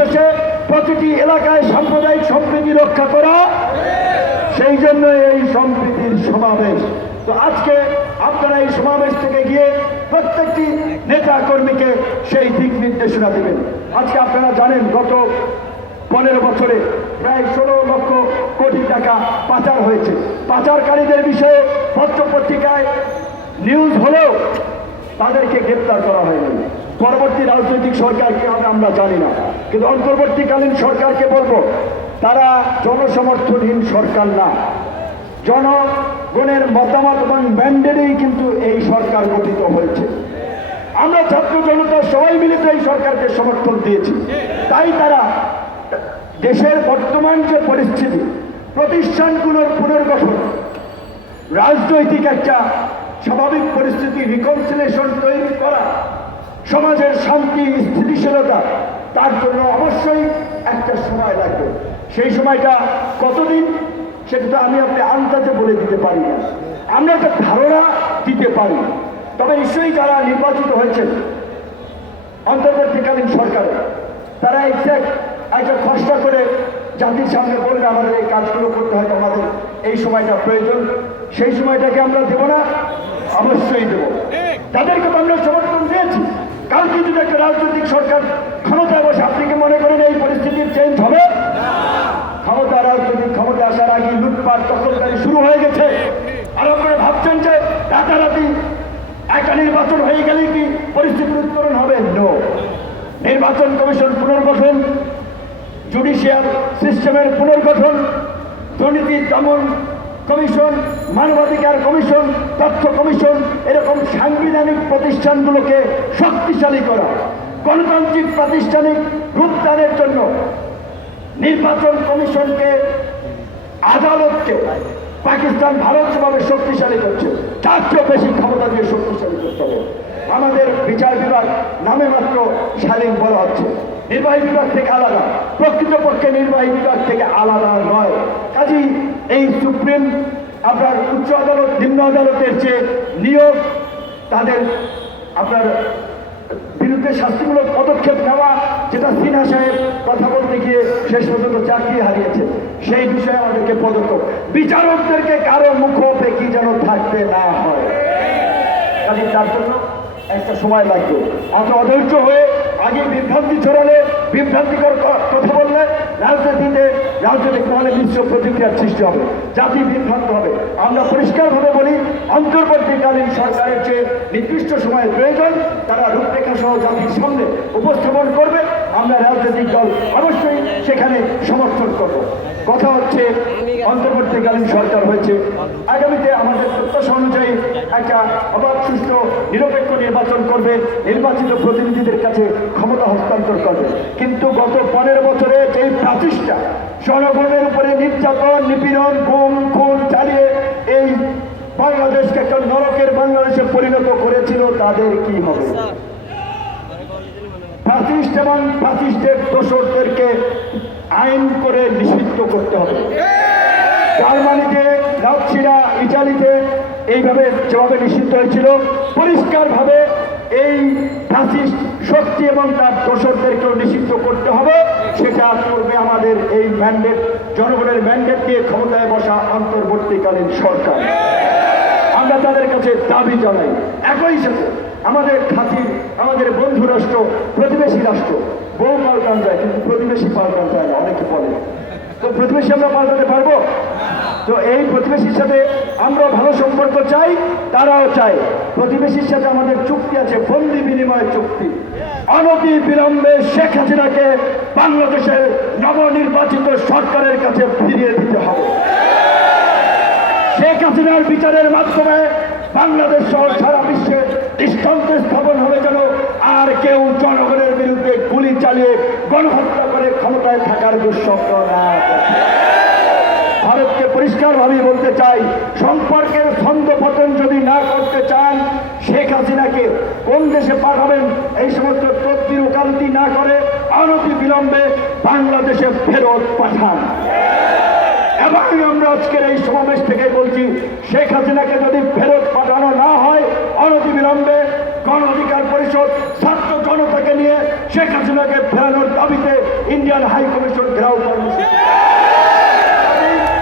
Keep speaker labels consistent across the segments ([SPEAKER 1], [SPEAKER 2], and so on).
[SPEAKER 1] নির্বিশেষে প্রতিটি এলাকায় সাম্প্রদায়িক সম্প্রীতি রক্ষা করা, সেই জন্য এই সম্প্রীতির সমাবেশ। তো আজকে আপনারা এই সমাবেশ থেকে গিয়ে প্রত্যেকটি নেতা কর্মীকে সেই দিক নির্দেশনা দেবেন। আজকে আপনারা জানেন, গত পনেরো বছরে প্রায় ষোলো লক্ষ কোটি টাকা পাচার হয়েছে। পাচারকারীদের বিষয়ে পত্রপত্রিকায় নিউজ হলেও তাদেরকে গ্রেপ্তার করা হয়নি। পরবর্তী রাজনৈতিক সরকার কি হবে আমরা জানি না। কিন্তু অন্তর্বর্তীকালীন সরকারকে বলব, তারা জনসমর্থনহীন সরকার না। জনগণের মতামত এবং ম্যান্ডেটেই কিন্তু এই সরকার গঠিত হয়েছে। আমরা ছাত্র জনতা সবাই মিলে তো এই সরকারকে সমর্থন দিয়েছি। তাই তারা দেশের বর্তমান যে পরিস্থিতি, প্রতিষ্ঠানগুলোর পুনর্গঠন, রাজনৈতিক একটা স্বাভাবিক পরিস্থিতি রিকনসিলেশন তৈরি করা সমাজের শান্তি, স্থিতিশীলতা, তার জন্য অবশ্যই একটা সময় লাগবে। সেই সময়টা কতদিন, সেটা আমি আপনি আন্দাজে বলে দিতে পারি না। আমরা একটা ধারণা দিতে পারি। তবে নিশ্চয়ই যারা নির্বাচিত হয়েছেন, অন্তর্বর্তীকালীন সরকারে, তারা এক্সাক্ট একটা খসড়া করে জাতির সামনে বলবে, আমাদের এই কাজগুলো করতে হয়, আমাদের এই সময়টা প্রয়োজন। সেই সময়টাকে আমরা দেব না? অবশ্যই দেব। তাদেরকে আমরা সমর্থন দিয়েছি। কালকে যদি একটা রাজনৈতিক সরকার ক্ষমতায় বসে, আপনি কি মনে করেন এই পরিস্থিতির চেঞ্জ হবে? ক্ষমতা রাজনৈতিক ক্ষমতা আসার আগে লুটপাট দখলদারি শুরু হয়ে গেছে। আর আপনারা ভাবছেন যে রাতারাতি একটা নির্বাচন হয়ে গেলেই কি পরিস্থিতির উত্তরণ হবে? নো নির্বাচন কমিশন পুনর্গঠন জুডিশিয়াল সিস্টেমের পুনর্গঠন, দুর্নীতি দমন কমিশন, মানবাধিকার কমিশন, তথ্য কমিশন, এরকম সাংবিধানিক প্রতিষ্ঠানগুলোকে শক্তিশালী করা, গণতান্ত্রিক প্রাতিষ্ঠানিক রূপদানের জন্য নির্বাচন কমিশনকে, আদালতকে পাকিস্তান, ভারত যেভাবে শক্তিশালী করছে, তার চেয়েও বেশি ক্ষমতা দিয়ে শক্তিশালী করতে হবে। আমাদের বিচার বিভাগ নামে মাত্র স্বাধীন বলা হচ্ছে। নির্বাহী বিভাগ থেকে আলাদা, প্রকৃতপক্ষে নির্বাহী বিভাগ থেকে আলাদা নয়। কাজী এই সুপ্রিম, আপনার উচ্চ আদালত, নিম্ন আদালতের যে নিয়োগ, তাদের আপনার বিরুদ্ধে শাস্তিমূলক পদক্ষেপ নেওয়া, যেটা সিনহা সাহেব কথা বলতে গিয়ে শেষ পর্যন্ত চাকরি হারিয়েছে, সেই বিষয়ে আমাদেরকে পদক্ষেপ। বিচারকদেরকে কারও মুখোপেক্ষি যেন থাকতে না হয়। কাজে তার জন্য একটা সময় লাগবে। এত অধৈর্য হয়ে আগে বিভ্রান্তি ছড়ালে, বিভ্রান্তিকর কথা বললে রাজনীতিতে রাজনৈতিক মহলে মিশ্র প্রতিক্রিয়ার সৃষ্টি হবে, জাতি বিভ্রান্ত হবে। আমরা পরিষ্কারভাবে বলি, অন্তর্বর্তীকালীন সরকারের যে নির্দিষ্ট সময়ের প্রয়োজন, তারা রূপরেখা সহ জাতির সামনে উপস্থাপন করবে। আমরা রাজনৈতিক দল অবশ্যই সেখানে সমর্থন করব। কথা হচ্ছে, অন্তর্বর্তীকালীন সরকার হয়েছে। আগামীতে আমাদের প্রত্যাশা অনুযায়ী একটা অবাধ, সুষ্ঠু, নিরপেক্ষ নির্বাচন করবে। নির্বাচিত প্রতিনিধিদের কাছে ক্ষমতা হস্তান্তর করবে। কিন্তু গত পনেরো বছরে যেই প্রাচীসটা জনগণের উপরে নির্যাতন, নিপীড়ন, গুম, খুন চালিয়ে এই বাংলাদেশকে একটা নরকের বাংলাদেশে পরিণত করেছিল, তাদের কি হবে? ফাসিস্ট এবং ফাসিস্টের দোষরদেরকে আইন করে নিষিদ্ধ করতে হবে। জার্মানিতে, নাৎসিরা, ইটালিতে এইভাবে যেভাবে নিষিদ্ধ হয়েছিল। পরিষ্কারভাবে এই ফাসিস্ট শক্তি এবং তার দোষরদেরকেও নিষিদ্ধ করতে হবে। সেটা করবে আমাদের এই ম্যান্ডেট, জনগণের ম্যান্ডেট দিয়ে ক্ষমতায় বসা অন্তর্বর্তীকালীন সরকার। আমরা তাদের কাছে দাবি জানাই, একই সাথে আমাদের খাতির, আমাদের বন্ধু রাষ্ট্র, প্রতিবেশী রাষ্ট্র। বউ পাল্টান যায় কিন্তু প্রতিবেশী পাল্টান যায় না, অনেকে বলে। তো প্রতিবেশী আমরা পাল্টাতে পারব? তো এই প্রতিবেশীর সাথে আমরা ভালো সম্পর্ক চাই, তারাও চায়। প্রতিবেশীর সাথে আমাদের চুক্তি আছে, বন্দি বিনিময় চুক্তি। অনতি বিলম্বে শেখ হাসিনাকে বাংলাদেশের নবনির্বাচিত সরকারের কাছে ফিরিয়ে দিতে হবে। শেখ হাসিনার বিচারের মাধ্যমে বাংলাদেশ সহ সারা দৃষ্টান্ত স্থাপন হবে যেন আর কেউ জনগণের বিরুদ্ধে গুলি চালিয়ে গণহত্যা করে ক্ষমতায় থাকার দুঃস্বপ্ন না। ভারতকে পরিষ্কারভাবে বলতে চাই, সম্পর্কের ছন্দ পতন যদি না করতে চান, শেখ হাসিনাকে কোন দেশে পাঠাবেন এই সমস্ত তদ্বির ওকালতি না করে অনতি বিলম্বে বাংলাদেশে ফেরত পাঠান এবং আমরা আজকের এই সমাবেশ থেকে বলছি, শেখ হাসিনাকে যদি ফেরত পাঠানো না হয় অনতিবিলম্বে গণ অধিকার পরিষদ ছাত্র জনতাকে নিয়ে শেখ হাসিনাকে ফেরানোর দাবিতে ইন্ডিয়ান হাই কমিশন ঘেরাও কর্মসূচি।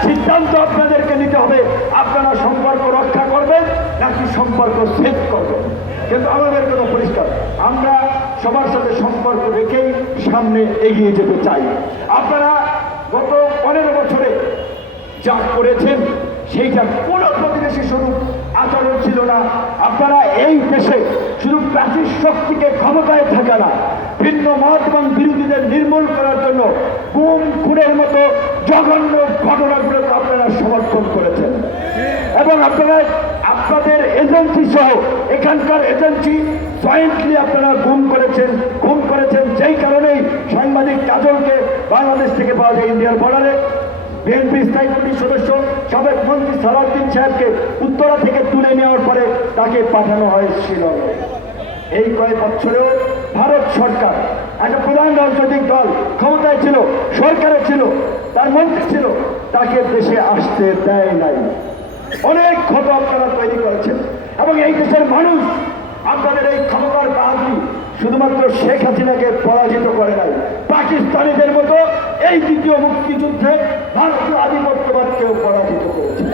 [SPEAKER 1] সিদ্ধান্ত আপনাদেরকে নিতে হবে, আপনারা সম্পর্ক রক্ষা করবেন নাকি সম্পর্ক ছেদ করবেন? কিন্তু আমাদের কথা পরিষ্কার, আমরা সবার সাথে সম্পর্ক রেখেই সামনে এগিয়ে যেতে চাই। আপনারা গত পনেরো বছরে যা করেছেন, সেইটা কোনো প্রতিবেশী স্বরূপ আচরণ ছিল না। আপনারা এই দেশে শুধু প্রাচীর শক্তিকে ক্ষমতায় থাকা না, ভিন্ন মত এবং বিরোধীদের নির্মূল করার জন্য গুম, খুনের মতো জঘন্য ঘটনাগুলোকে আপনারা সমর্থন করেছেন। এবং আপনারা আপনাদের এজেন্সি সহ এখানকার এজেন্সি জয়েন্টলি আপনারা গুম করেছেন, খুন করেছেন। যেই কারণেই সাংবাদিক কাজলকে বাংলাদেশ থেকে পাওয়া যায় ইন্ডিয়ার বর্ডারে। বিএনপি স্থায়ী কমিটির সদস্য সাবেক মন্ত্রী সালাউদ্দিন সাহেবকে উত্তরা থেকে তুলে নেওয়ার পরে তাকে পাঠানো হয় শ্রীনগরে এই কয়েক বছরেও ভারত সরকার একটা প্রধান রাজনৈতিক দল ক্ষমতায় ছিল, সরকারে ছিল, তার মন্ত্রী ছিল, তাকে দেশে আসতে দেয় নাই। অনেক ক্ষত আপনারা তৈরি করেছেন এবং এই দেশের মানুষ আপনাদের এই ক্ষমতার বাহাদুরি শুধুমাত্র শেখ হাসিনাকে পরাজিত করে নাই। পাকিস্তানিদের মতো মুক্তিযুদ্ধে ভারতীয় আধিপত্যবাদকেও পরাজিত করেছে।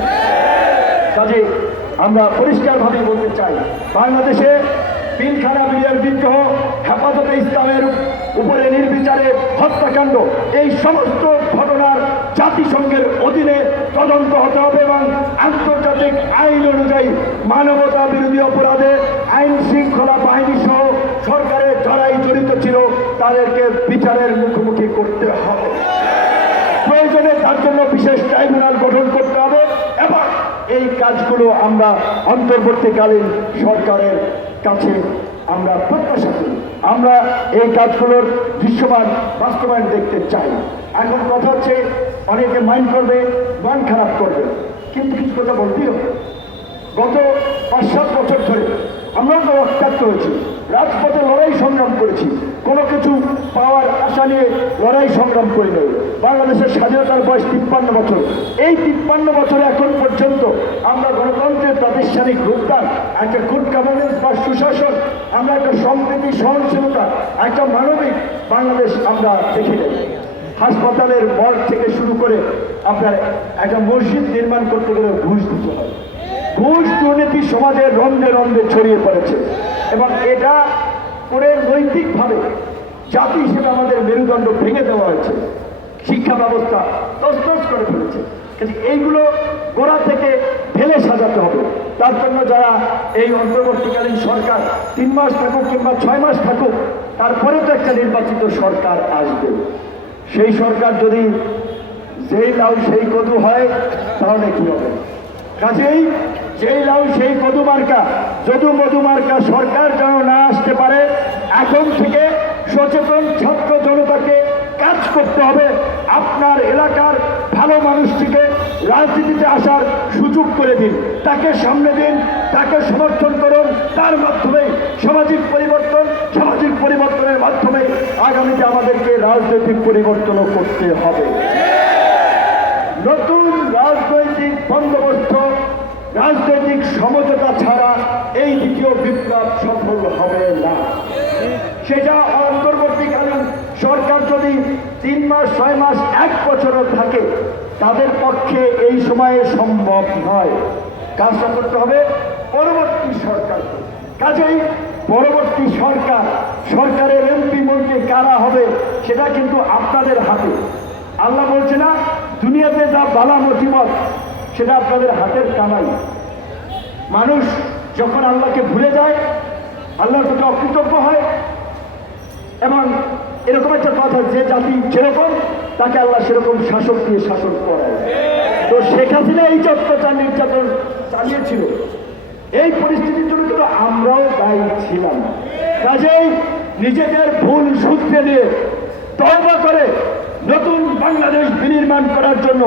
[SPEAKER 1] কাজে আমরা পরিষ্কারভাবে বলতে চাই, বাংলাদেশে পিলখানা বিলিয়ার বিদ্রোহ, হেফাজতে ইসলামের উপরে নির্বিচারে হত্যাকাণ্ড, এই সমস্ত ঘটনার জাতিসংঘের অধীনে তদন্ত হতে হবে এবং আন্তর্জাতিক আইন অনুযায়ী মানবতা বিরোধী অপরাধে আইন শৃঙ্খলা বাহিনী সহ সরকারের যারাই জড়িত ছিল, তাদেরকে বিচারের মুখোমুখি করতে হবে। বিশেষ ট্রাইব্যুনাল গঠন করতে হবে। এবং এই কাজগুলো আমরা অন্তর্বর্তীকালীন সরকারের কাছে আমরা প্রত্যাশা করি। আমরা এই কাজগুলোর দৃশ্যমান বাস্তবায়ন দেখতে চাই। এখন কথা হচ্ছে, অনেকে মাইন্ড করবে, মন খারাপ করবে। কিন্তু কিছু কথা বলতেই হবে। গত পাঁচ সাত বছর ধরে আমরাও তো রক্তাক্ত হয়েছি রাজপথে লড়াই সংগ্রাম করেছি। কোনো কিছু পাওয়ার আশা নিয়ে লড়াই সংগ্রাম করি নাই বাংলাদেশের স্বাধীনতার বয়স তিপ্পান্ন বছর। এই তিপ্পান্ন বছর এখন পর্যন্ত আমরা গণতন্ত্রের প্রাতিষ্ঠানিক রূপদান, একটা গুড গভর্নেন্স বা সুশাসন, আমরা একটা সম্প্রীতি, সহনশীলতা, একটা মানবিক বাংলাদেশ আমরা দেখি নাই হাসপাতালের মর্গ থেকে শুরু করে আপনার একটা মসজিদ নির্মাণ করতে গেলে ঘুষ দিতে হয়। ঘুষ দুর্নীতি সমাজের রন্ধে রন্ধে ছড়িয়ে পড়েছে। এবং এটা করে নৈতিকভাবে জাতি হিসেবে আমাদের মেরুদণ্ড ভেঙে দেওয়া হয়েছে। শিক্ষা ব্যবস্থা তসতস করে ফেলেছে। কিন্তু এইগুলো গোড়া থেকে ঢেলে সাজাতে হবে। তার জন্য যারা এই অন্তর্বর্তীকালীন সরকার তিন মাস থাকুক কিংবা ছয় মাস থাকুক তারপরে তো একটা নির্বাচিত সরকার আসবে। সেই সরকার যদি যেই লাউ সেই কদু হয়, তাহলে কি হবে? কাজেই যেই লাউ সেই কদু মার্কা, যদু মধু মার্কা সরকার যেন না আসতে পারে, এখন থেকে সচেতন ছাত্র জনতাকে কাজ করতে হবে। আপনার এলাকার ভালো মানুষটিকে রাজনীতিতে আসার সুযোগ করে দিন। তাকে সামনে দিন, তাকে সমর্থন করুন। তার মাধ্যমে সামাজিক পরিবর্তন, সামাজিক পরিবর্তনের মাধ্যমে আগামীতে আমাদেরকে রাজনৈতিক পরিবর্তনও করতে হবে। নতুন রাজনৈতিক বন্দোবস্ত রাজনৈতিক সমঝোতা ছাড়া এই দ্বিতীয় বিপ্লব সফল হবে না। সেটা অন্তর্বর্তীকালীন সরকার যদি তিন মাস, ছয় মাস, এক বছরও থাকে, তাদের পক্ষে এই সময়ে সম্ভব নয়। কাজটা করতে হবে পরবর্তী সরকার কাজেই পরবর্তী সরকার, সরকারের এমপি মন্ত্রী কারা হবে, সেটা কিন্তু আপনাদের হাতে। আল্লাহ বলছে না, দুনিয়াতে যা বালা মতিমত সেটা আপনাদের হাতের কামাই মানুষ যখন আল্লাহকে ভুলে যায় আল্লাহর প্রতি অকৃতজ্ঞ হয়, এবং এরকম একটা কথা, যে জাতি যেরকম, তাকে আল্লাহ সেরকম শাসক দিয়ে শাসন করায়। তো শেখ হাসিনা এই অত্যাচার নির্যাতন চালিয়েছিল। এই পরিস্থিতির জন্য কিন্তু আমরাও দায়ী ছিলাম। কাজেই নিজেদের ভুল সূত্রে দিয়ে তওবা করে নতুন বাংলাদেশ বিনির্মাণ করার জন্য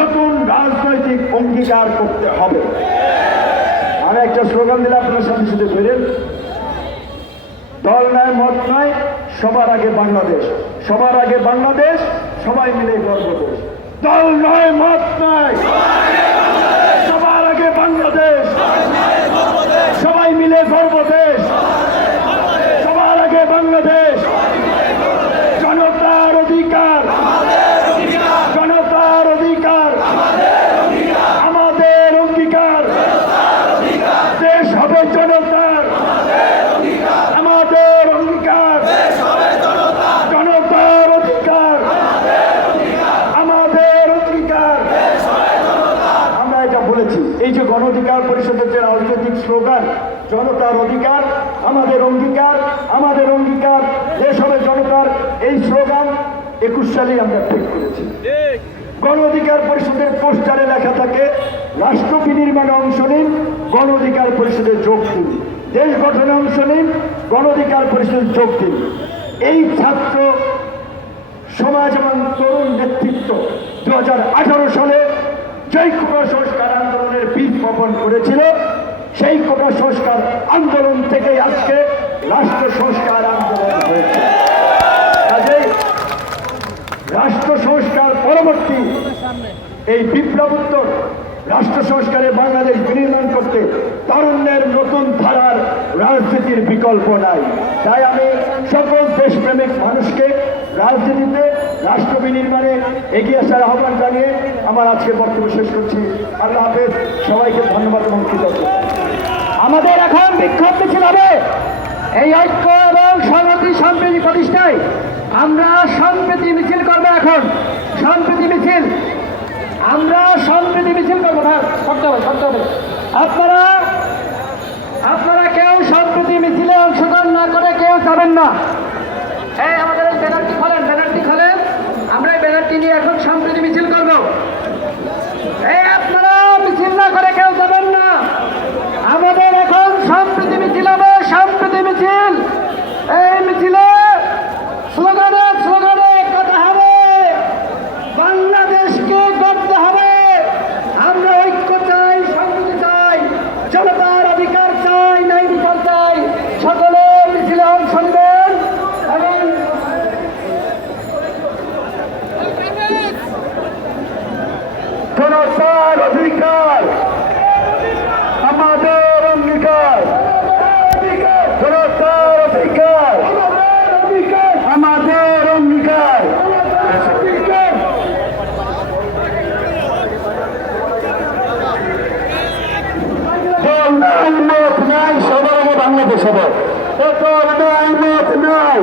[SPEAKER 1] নতুন রাজনৈতিক অঙ্গীকার করতে হবে। আমি একটা স্লোগান দিলে আপনার সাথে সাথে ধরেন। দল নয় মত নয় সবার আগে বাংলাদেশ। সবার আগে বাংলাদেশ, সবাই মিলে গর্ব গর্বদেশ দল নয় মত নয় সবার আগে বাংলাদেশ। সবাই মিলে গর্বদেশ সবার আগে বাংলাদেশ জনতার অধিকার জনতার অধিকার আমাদের অঙ্গীকার আমাদের অঙ্গীকার যেসবের জনতার এই স্লোগান একুশ সালেই আমরা ঠিক করেছি। গণ অধিকার পরিষদের পোস্টারে লেখা থাকে, রাষ্ট্র বিনির্মাণে অংশ নিন, গণ অধিকার পরিষদে যোগ দিন। দেশ গঠনে অংশ নিন, গণ অধিকার পরিষদে যোগ দিন। এই ছাত্র সমাজ এবং তরুণ নেতৃত্ব দু হাজার আঠারো সালে যেই কোটা সংস্কার আন্দোলনের বীজ বপন করেছিল। সেই কোটা সংস্কার আন্দোলন থেকে আজকে রাষ্ট্র সংস্কার আন্দোলন হয়েছে কাজেই রাষ্ট্র সংস্কার পরবর্তী এই বিপ্লবোত্তর রাষ্ট্র সংস্কারে বাংলাদেশ বিনির্মাণ করতে তারুণ্যের নতুন ধারার রাজনীতির বিকল্প নাই। তাই আমি সকল দেশপ্রেমিক মানুষকে রাজনীতিতে, রাষ্ট্র বিনির্মাণে এগিয়ে আসার আহ্বান জানিয়ে আমার আজকে বক্তব্য শেষ করছি। আল্লাহ হাফেজ, সবাইকে ধন্যবাদ এবং কৃতজ্ঞতা
[SPEAKER 2] আমাদের এখন বিক্ষোভ মিছিল হবে এই ঐক্য এবং সংহতি সম্প্রীতি প্রতিষ্ঠায় আমরা সম্প্রীতি মিছিল করব এখন। সম্প্রীতি মিছিল আমরা সম্প্রীতি মিছিল করব না করতে হবে করতে হবে আপনারা আপনারা কেউ সম্প্রীতি মিছিলে অংশগ্রহণ না করে কেউ যাবেন না। এই আমাদের বাংলাদেশ হবে এত নাই মত নাই।